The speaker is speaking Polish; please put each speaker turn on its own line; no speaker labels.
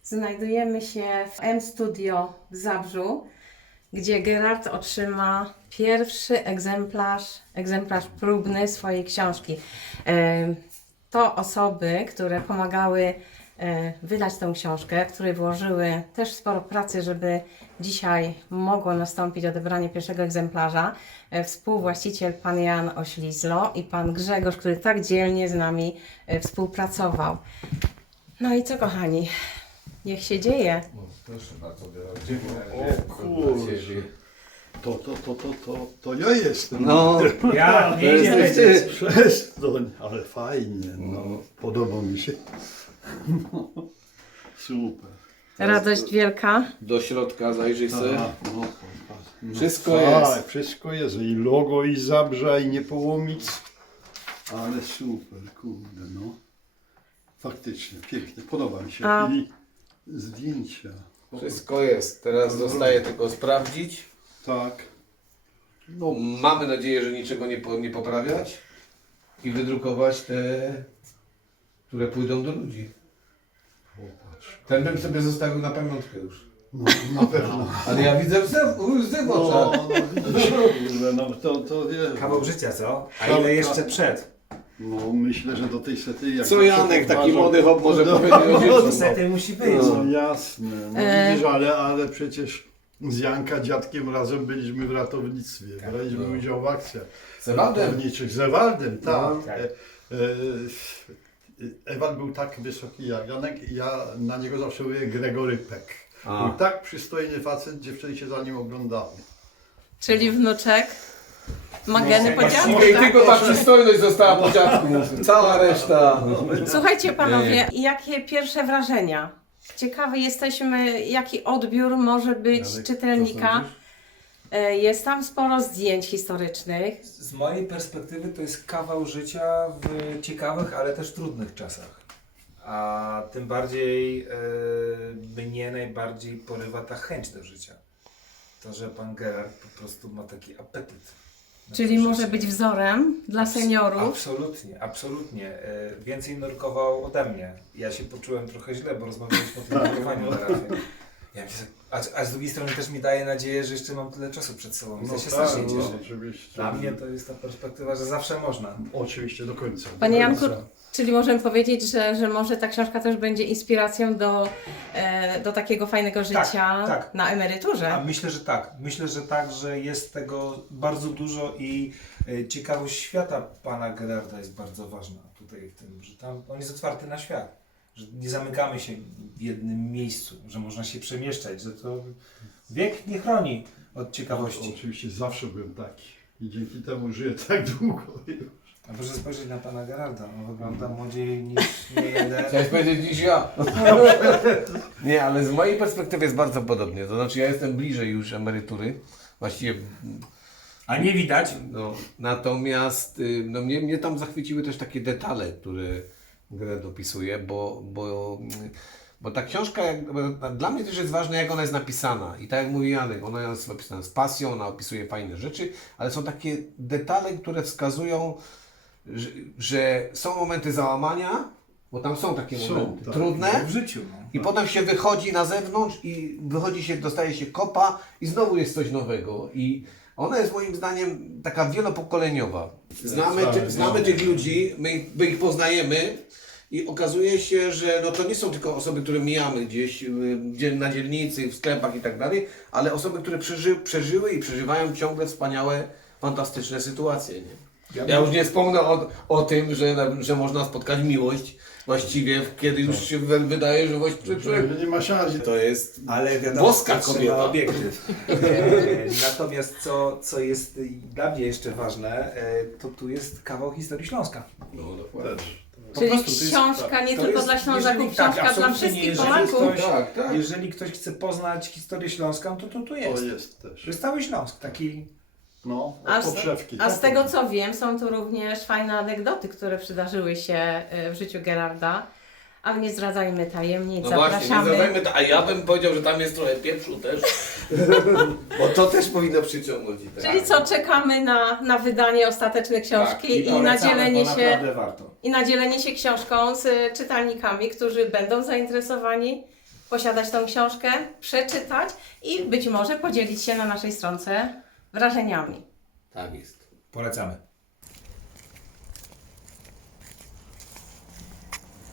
Znajdujemy się w M Studio w Zabrzu, gdzie Gerard otrzyma pierwszy egzemplarz próbny swojej książki. To osoby, które pomagały wydać tę książkę, które włożyły też sporo pracy, żeby dzisiaj mogło nastąpić odebranie pierwszego egzemplarza. Współwłaściciel pan Jan Oślizlo i pan Grzegorz, który tak dzielnie z nami współpracował. No i co, kochani? Niech się dzieje.
No, proszę bardzo,
O kurczę. To ja jestem.
No,
Ja nie
to jesteś ty.
Przestań, ale fajnie, no. Podoba mi się. No, super.
Radość wielka.
Do środka zajrzyj sobie.
Aha, no, no,
Wszystko
tak,
jest.
wszystko jest. I logo, i Zabrza, i Niepołomic. Ale super, kurde, no. Faktycznie, pięknie, podoba mi się.
A-
I zdjęcia. O,
Wszystko jest. Teraz zostaje tylko sprawdzić.
tak. No,
Mamy nadzieję, że niczego nie poprawiać i wydrukować te, które pójdą do ludzi.
popatrz.
Ten bym sobie zostawił na pamiątkę już.
No, na pewno.
Ale ja widzę łzy w
No,
oczach.
no, widzisz, kurde, no to wie.
Kawał życia, co? A
Kawał-
ile jeszcze przed?
No myślę, że do tej sety jak
Co
zawsze
Janek, taki
uważam-
młody chłop, może
No,
powiedzieć o dziecku?
Niestety musi być.
No jasne, no widzisz, ale przecież z Janka dziadkiem razem byliśmy w ratownictwie, braliśmy
no.
udział w akcjach
Z Ewaldem.
ratowniczych. Z Ewaldem, tak.
No,
tak.
Ewald był tak wysoki jak Janek i ja na niego zawsze mówię Gregory Peck.
A.
Był tak przystojny facet, dziewczyny się za nim oglądały.
Czyli wnuczek ma geny po dziadku,
I
tak?
tylko ta przystojność została po dziadku. Cała reszta.
Słuchajcie panowie, jakie pierwsze wrażenia? Ciekawi jesteśmy, jaki odbiór może być czytelnika. Jest tam sporo zdjęć historycznych.
Z mojej perspektywy to jest kawał życia w ciekawych, ale też trudnych czasach. A tym bardziej mnie najbardziej porywa ta chęć do życia. To, że pan Gerard po prostu ma taki apetyt. na
Czyli
to
może
życie.
być wzorem dla seniorów.
Absolutnie, absolutnie. Więcej nurkował ode mnie. Ja się poczułem trochę źle, bo rozmawialiśmy o tym nurkowaniu na razie. Ja myślę, a z drugiej strony też mi daje nadzieję, że jeszcze mam tyle czasu przed sobą. I to się strasznie cieszę.
oczywiście.
Dla mnie to jest ta perspektywa, że zawsze można.
Oczywiście do końca.
Panie Janku,
Dobrze.
czyli możemy powiedzieć, że może ta książka też będzie inspiracją do takiego fajnego życia
tak.
na emeryturze.
A myślę, że tak. Myślę, że tak, że jest tego bardzo dużo i ciekawość świata pana Gerarda jest bardzo ważna tutaj w tym, że tam on jest otwarty na świat. Że nie zamykamy się w jednym miejscu, że można się przemieszczać, że to wiek nie chroni od ciekawości.
Oczywiście zawsze byłem taki. I dzięki temu żyję tak długo już.
A proszę spojrzeć na pana Gerarda, on wygląda młodziej niż nie jeden.
Chciałeś powiedzieć niż ja. Nie, ale z mojej perspektywy jest bardzo podobnie. To znaczy ja jestem bliżej już emerytury. Właściwie
A nie widać?
no, natomiast no, mnie tam zachwyciły też takie detale, które Gerard opisuje, bo ta książka, dla mnie też jest ważne, jak ona jest napisana. I tak jak mówi Janek, ona jest napisana z pasją, ona opisuje fajne rzeczy, ale są takie detale, które wskazują, że są momenty załamania, bo tam są takie
Są,
momenty
tak.
trudne.
W życiu. No.
I potem się wychodzi na zewnątrz i dostaje się kopa i znowu jest coś nowego. I ona jest moim zdaniem taka wielopokoleniowa. Znamy tych ludzi, my ich poznajemy i okazuje się, że no to nie są tylko osoby, które mijamy gdzieś na dzielnicy, w sklepach i tak dalej, ale osoby, które przeżyły i przeżywają ciągle wspaniałe, fantastyczne sytuacje. Nie? Ja już nie wspomnę o tym, że można spotkać miłość właściwie, kiedy już się wydaje, że
Nie ma szans.
to jest
Ale wiadomo,
boska
to trzeba
kobieta.
obiektyw. Natomiast co jest dla mnie jeszcze ważne, to tu jest kawał historii Śląska.
No, dokładnie.
Po
Czyli
prostu to jest-
książka nie
to
tylko
jest-
dla Ślązaków,
jeżeli- tak,
książka dla
absolutnie
wszystkich
nie, jeżeli
Polaków.
ktoś-
Tak.
Jeżeli ktoś chce poznać historię Śląską, to tu
To
jest.
jest też.
To jest cały Śląsk, taki...
No,
A
od
z-
podszewki.
A z tego co wiem, są tu również fajne anegdoty, które przydarzyły się w życiu Gerarda. Ale nie zdradzajmy tajemnic,
No właśnie, nie
zapraszamy.
zadajmy to, a ja bym powiedział, że tam jest trochę pieprzu też, bo to też powinno przyciągnąć. i tak.
Czyli co, czekamy na wydanie ostatecznej książki
Tak,
i, na
polecamy,
dzielenie
bo
się,
naprawdę warto.
i na dzielenie się książką z czytelnikami, którzy będą zainteresowani posiadać tą książkę, przeczytać i być może podzielić się na naszej stronce wrażeniami.
Tak jest.
Polecamy.